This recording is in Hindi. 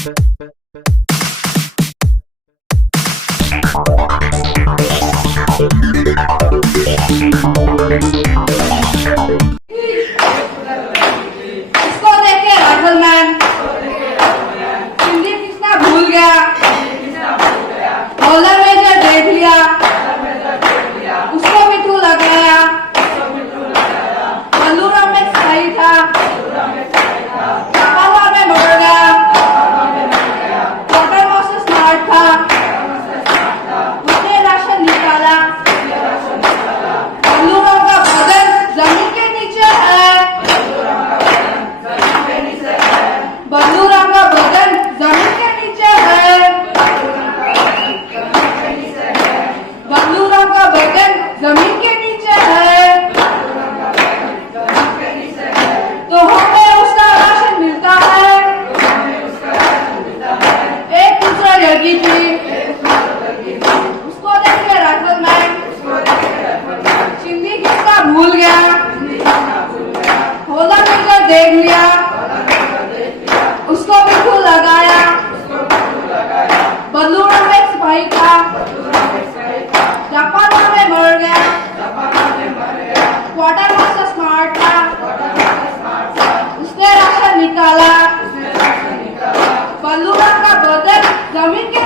इसको देख के राइफलमैन सिंधी कृष्णा भूल गया, हौलदार मेजर देख लिया, उसको मिठू लगाया, बल्लूराम में सही था, चापावा में मर गया, क्वार्टर मास्टर स्मार्ट था, उसने राशन निकाला, बल्लूराम का बदन जमीन के नीचे है, बल्लूराम का बदन जमीन के नीचे है, बल्लूराम का बदन जमीन के नीचे है, तो हमें उसका राशन मिलता है। एक दूसरा लड़की थी, उसको देख के राइफलमैन सिंधी किसका भूल गया, हौलदार मेजर देख लिया, उसको मिठू लगाया, बल्लूराम में सिपाही था, जापान में मर गया, क्वार्टर मास्टर स्मार्ट था, उसने राशन निकाला, बल्लूराम का बदन जमीन के